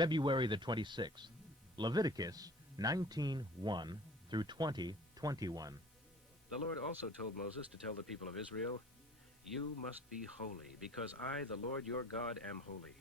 February the 26th, Leviticus 19:1 through 20:21. The Lord also told Moses to tell the people of Israel, "You must be holy, because I, the Lord your God, am holy.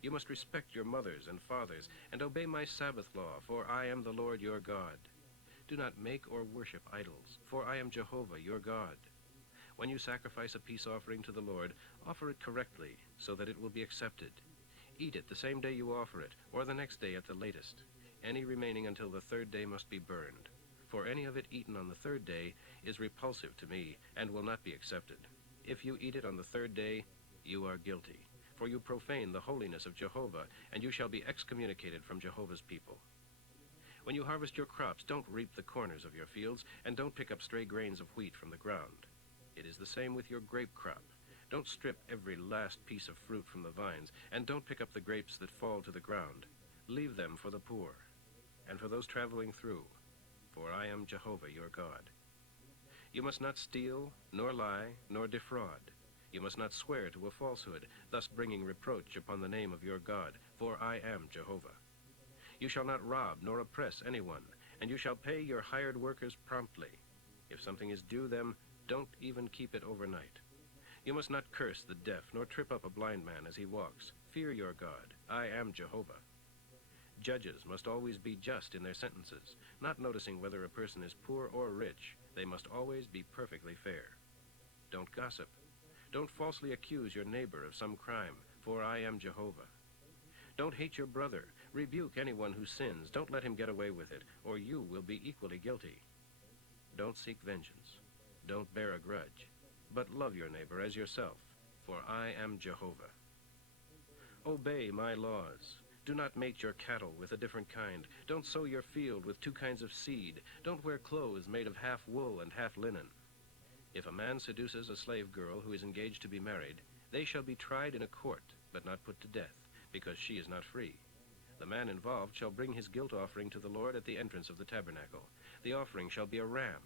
You must respect your mothers and fathers, and obey my Sabbath law, for I am the Lord your God. Do not make or worship idols, for I am Jehovah your God. When you sacrifice a peace offering to the Lord, offer it correctly, so that it will be accepted. Eat it the same day you offer it, or the next day at the latest. Any remaining until the third day must be burned. For any of it eaten on the third day is repulsive to me, and will not be accepted. If you eat it on the third day, you are guilty, for you profane the holiness of Jehovah, and you shall be excommunicated from Jehovah's people. When you harvest your crops, don't reap the corners of your fields, and don't pick up stray grains of wheat from the ground. It is the same with your grape crop. Don't strip every last piece of fruit from the vines, and don't pick up the grapes that fall to the ground. Leave them for the poor, and for those traveling through, for I am Jehovah your God. You must not steal, nor lie, nor defraud. You must not swear to a falsehood, thus bringing reproach upon the name of your God, for I am Jehovah. You shall not rob nor oppress anyone, and you shall pay your hired workers promptly. If something is due them, don't even keep it overnight. You must not curse the deaf, nor trip up a blind man as he walks. Fear your God. I am Jehovah. Judges must always be just in their sentences, not noticing whether a person is poor or rich. They must always be perfectly fair. Don't gossip. Don't falsely accuse your neighbor of some crime, for I am Jehovah. Don't hate your brother. Rebuke anyone who sins. Don't let him get away with it, or you will be equally guilty. Don't seek vengeance. Don't bear a grudge, but love your neighbor as yourself, for I am Jehovah. Obey my laws. Do not mate your cattle with a different kind. Don't sow your field with two kinds of seed. Don't wear clothes made of half wool and half linen. If a man seduces a slave girl who is engaged to be married, they shall be tried in a court, but not put to death, because she is not free. The man involved shall bring his guilt offering to the Lord at the entrance of the tabernacle. The offering shall be a ram.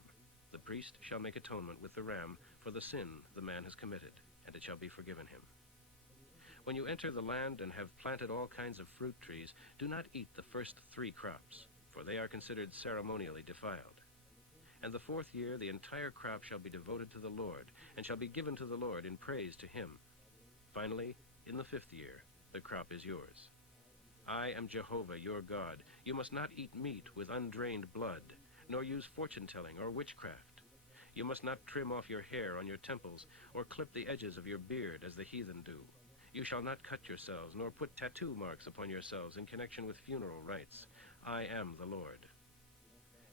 The priest shall make atonement with the ram for the sin the man has committed, and it shall be forgiven him. When you enter the land and have planted all kinds of fruit trees, do not eat the first 3 crops, for they are considered ceremonially defiled. And the 4th year the entire crop shall be devoted to the Lord, and shall be given to the Lord in praise to him. Finally, in the 5th year, the crop is yours. I am Jehovah your God. You must not eat meat with undrained blood, nor use fortune-telling or witchcraft. You must not trim off your hair on your temples, or clip the edges of your beard as the heathen do. You shall not cut yourselves, nor put tattoo marks upon yourselves in connection with funeral rites. I am the Lord.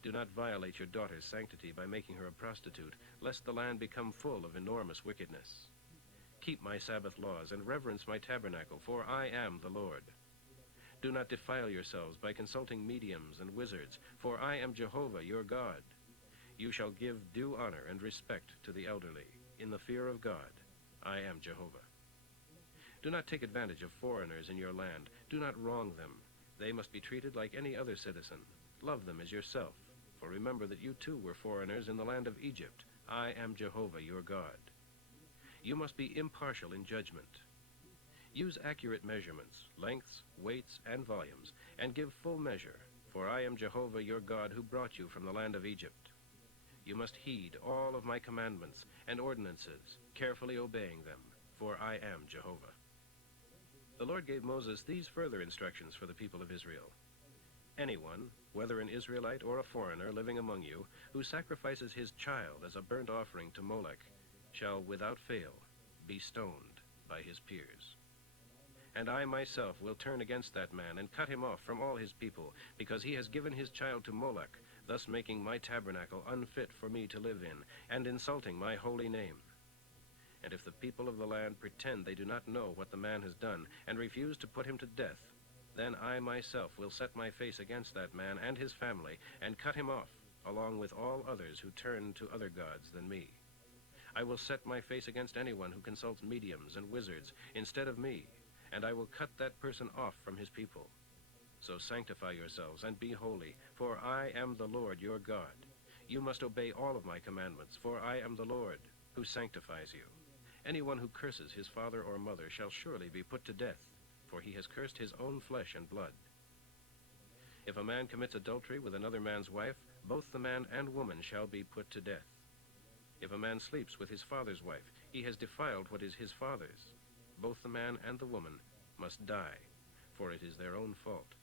Do not violate your daughter's sanctity by making her a prostitute, lest the land become full of enormous wickedness. Keep my Sabbath laws and reverence my tabernacle, for I am the Lord. Do not defile yourselves by consulting mediums and wizards, for I am Jehovah your God. You shall give due honor and respect to the elderly, in the fear of God. I am Jehovah. Do not take advantage of foreigners in your land. Do not wrong them. They must be treated like any other citizen. Love them as yourself, for remember that you too were foreigners in the land of Egypt. I am Jehovah your God. You must be impartial in judgment. Use accurate measurements, lengths, weights, and volumes, and give full measure, for I am Jehovah your God who brought you from the land of Egypt. You must heed all of my commandments and ordinances, carefully obeying them, for I am Jehovah. The Lord gave Moses these further instructions for the people of Israel. Anyone, whether an Israelite or a foreigner living among you, who sacrifices his child as a burnt offering to Molech, shall without fail be stoned by his peers. And I myself will turn against that man and cut him off from all his people, because he has given his child to Molech, thus making my tabernacle unfit for me to live in, and insulting my holy name. And if the people of the land pretend they do not know what the man has done, and refuse to put him to death, then I myself will set my face against that man and his family, and cut him off, along with all others who turn to other gods than me. I will set my face against anyone who consults mediums and wizards instead of me, and I will cut that person off from his people. So sanctify yourselves and be holy, for I am the Lord your God. You must obey all of my commandments, for I am the Lord, who sanctifies you. Anyone who curses his father or mother shall surely be put to death, for he has cursed his own flesh and blood. If a man commits adultery with another man's wife, both the man and woman shall be put to death. If a man sleeps with his father's wife, he has defiled what is his father's. Both the man and the woman must die, for it is their own fault.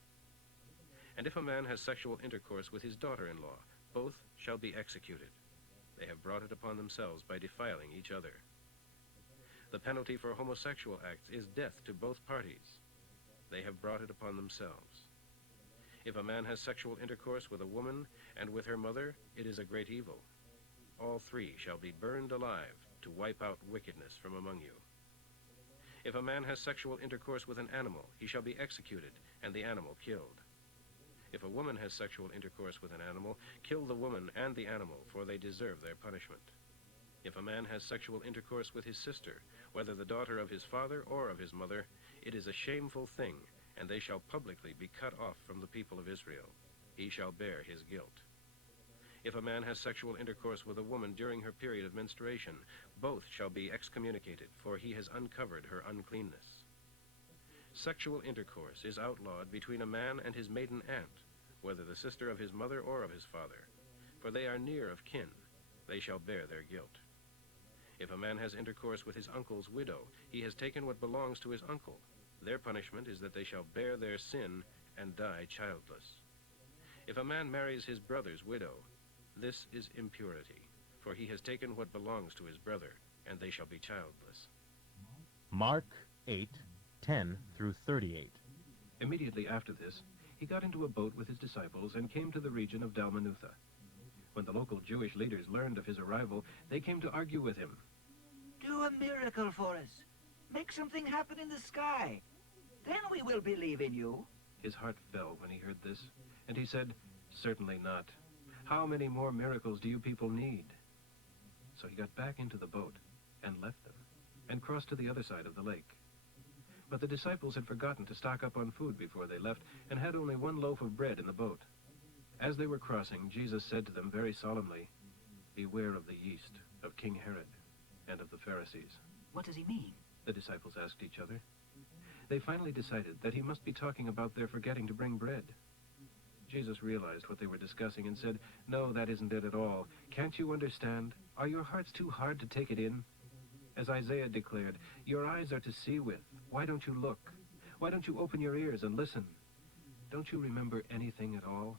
And if a man has sexual intercourse with his daughter-in-law, both shall be executed. They have brought it upon themselves by defiling each other. The penalty for homosexual acts is death to both parties. They have brought it upon themselves. If a man has sexual intercourse with a woman and with her mother, it is a great evil. All three shall be burned alive to wipe out wickedness from among you. If a man has sexual intercourse with an animal, he shall be executed, and the animal killed. If a woman has sexual intercourse with an animal, kill the woman and the animal, for they deserve their punishment. If a man has sexual intercourse with his sister, whether the daughter of his father or of his mother, it is a shameful thing, and they shall publicly be cut off from the people of Israel. He shall bear his guilt. If a man has sexual intercourse with a woman during her period of menstruation, both shall be excommunicated, for he has uncovered her uncleanness. Sexual intercourse is outlawed between a man and his maiden aunt, whether the sister of his mother or of his father, for they are near of kin. They shall bear their guilt. If a man has intercourse with his uncle's widow, he has taken what belongs to his uncle. Their punishment is that they shall bear their sin and die childless. If a man marries his brother's widow, this is impurity, for he has taken what belongs to his brother, and they shall be childless. Mark 8:10 through 38. Immediately after this, he got into a boat with his disciples and came to the region of Dalmanutha. When the local Jewish leaders learned of his arrival, they came to argue with him. Do a miracle for us. Make something happen in the sky. Then we will believe in you. His heart fell when he heard this, and he said, "Certainly not. How many more miracles do you people need?" So he got back into the boat and left them, and crossed to the other side of the lake. But the disciples had forgotten to stock up on food before they left, and had only one loaf of bread in the boat. As they were crossing, Jesus said to them very solemnly, "Beware of the yeast of King Herod and of the Pharisees." What does he mean? The disciples asked each other. They finally decided that he must be talking about their forgetting to bring bread. Jesus realized what they were discussing and said, "No, that isn't it at all. Can't you understand? Are your hearts too hard to take it in? As Isaiah declared, your eyes are to see with. Why don't you look? Why don't you open your ears and listen? Don't you remember anything at all?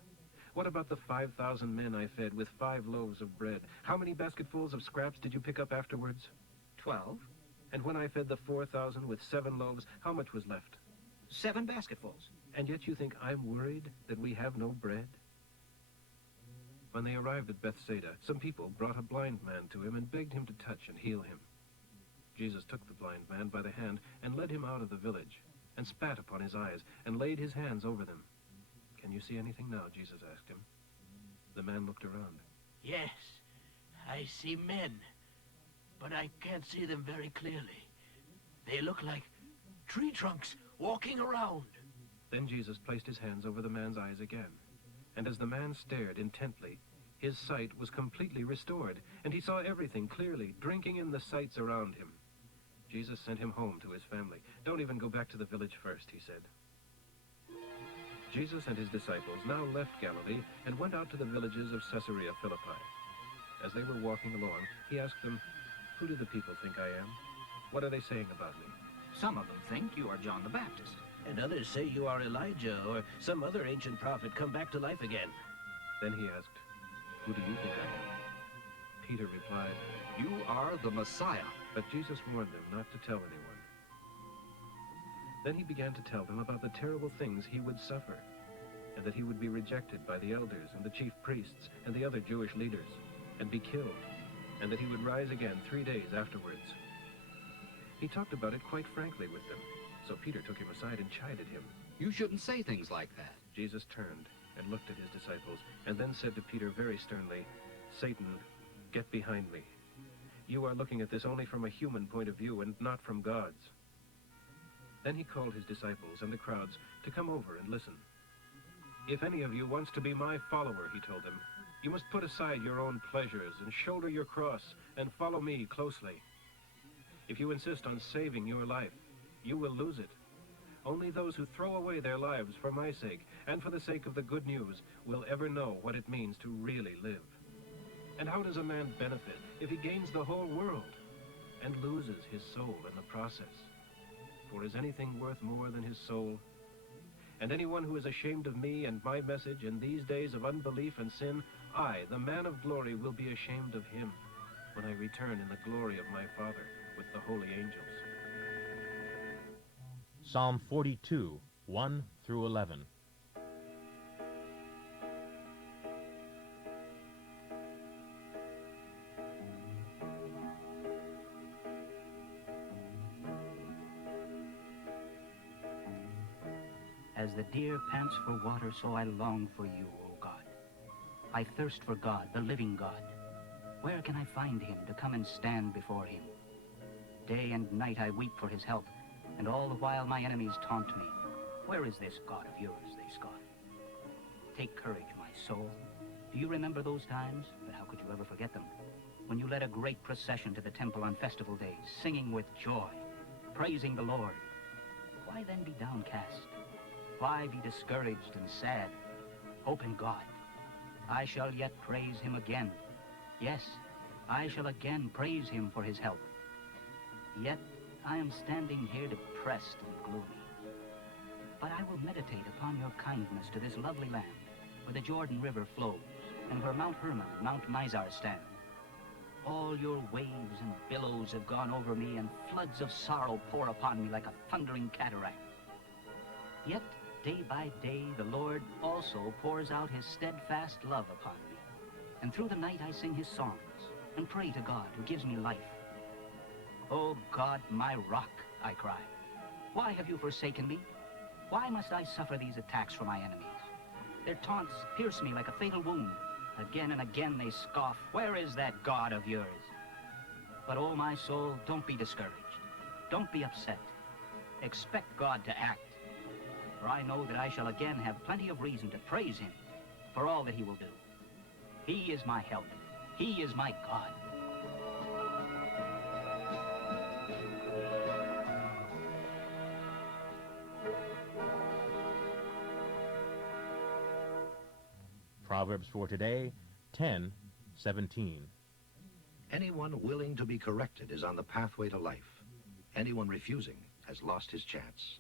What about the 5,000 men I fed with 5 loaves of bread? How many basketfuls of scraps did you pick up afterwards? 12. And when I fed the 4,000 with 7 loaves, how much was left? 7 basketfuls. And yet you think I'm worried that we have no bread?" When they arrived at Bethsaida, some people brought a blind man to him and begged him to touch and heal him. Jesus took the blind man by the hand and led him out of the village, and spat upon his eyes, and laid his hands over them. "Can you see anything now?" Jesus asked him. The man looked around. Yes, I see men, but I can't see them very clearly. They look like tree trunks walking around. Then Jesus placed his hands over the man's eyes again, and as the man stared intently, his sight was completely restored, and he saw everything clearly, drinking in the sights around him. Jesus sent him home to his family. "Don't even go back to the village first," he said. Jesus and his disciples now left Galilee and went out to the villages of Caesarea Philippi. As they were walking along, he asked them, "Who do the people think I am? What are they saying about me?" Some of them think you are John the Baptist. And others say you are Elijah or some other ancient prophet come back to life again. Then he asked, "Who do you think I am?" Peter replied, You are the Messiah. but Jesus warned them not to tell anyone. Then he began to tell them about the terrible things he would suffer, and that he would be rejected by the elders and the chief priests and the other Jewish leaders, and be killed, and that he would rise again 3 days afterwards. He talked about it quite frankly with them, so Peter took him aside and chided him. You shouldn't say things like that. Jesus turned and looked at his disciples, and then said to Peter very sternly, "Satan, get behind me. You are looking at this only from a human point of view and not from God's." Then he called his disciples and the crowds to come over and listen. "If any of you wants to be my follower," he told them, "you must put aside your own pleasures and shoulder your cross and follow me closely. If you insist on saving your life, you will lose it. Only those who throw away their lives for my sake and for the sake of the good news will ever know what it means to really live. And how does a man benefit if he gains the whole world and loses his soul in the process? For is anything worth more than his soul? And anyone who is ashamed of me and my message in these days of unbelief and sin, I, the man of glory, will be ashamed of him when I return in the glory of my Father with the holy angels. Psalm 42, 1 through 11. As the deer pants for water, so I long for you, O God. I thirst for God, the living God. Where can I find him to come and stand before him? Day and night I weep for his help, and all the while my enemies taunt me. Where is this God of yours, they scoff. Take courage, my soul. Do you remember those times? But how could you ever forget them? When you led a great procession to the temple on festival days, singing with joy, praising the Lord. Why then be downcast? Why be discouraged and sad? Hope in God. I shall yet praise him again. Yes, I shall again praise him for his help. Yet I am standing here depressed and gloomy. But I will meditate upon your kindness to this lovely land, where the Jordan River flows, and where Mount Hermon and Mount Mizar stand. All your waves and billows have gone over me, and floods of sorrow pour upon me like a thundering cataract. Yet, day by day, the Lord also pours out his steadfast love upon me. And through the night I sing his songs, and pray to God who gives me life. O God, my rock, I cry. Why have you forsaken me? Why must I suffer these attacks from my enemies? Their taunts pierce me like a fatal wound. Again and again they scoff, where is that God of yours? But, oh, my soul, don't be discouraged. Don't be upset. Expect God to act. For I know that I shall again have plenty of reason to praise him for all that he will do. He is my help. He is my God. Proverbs for today, 10:17. Anyone willing to be corrected is on the pathway to life. Anyone refusing has lost his chance.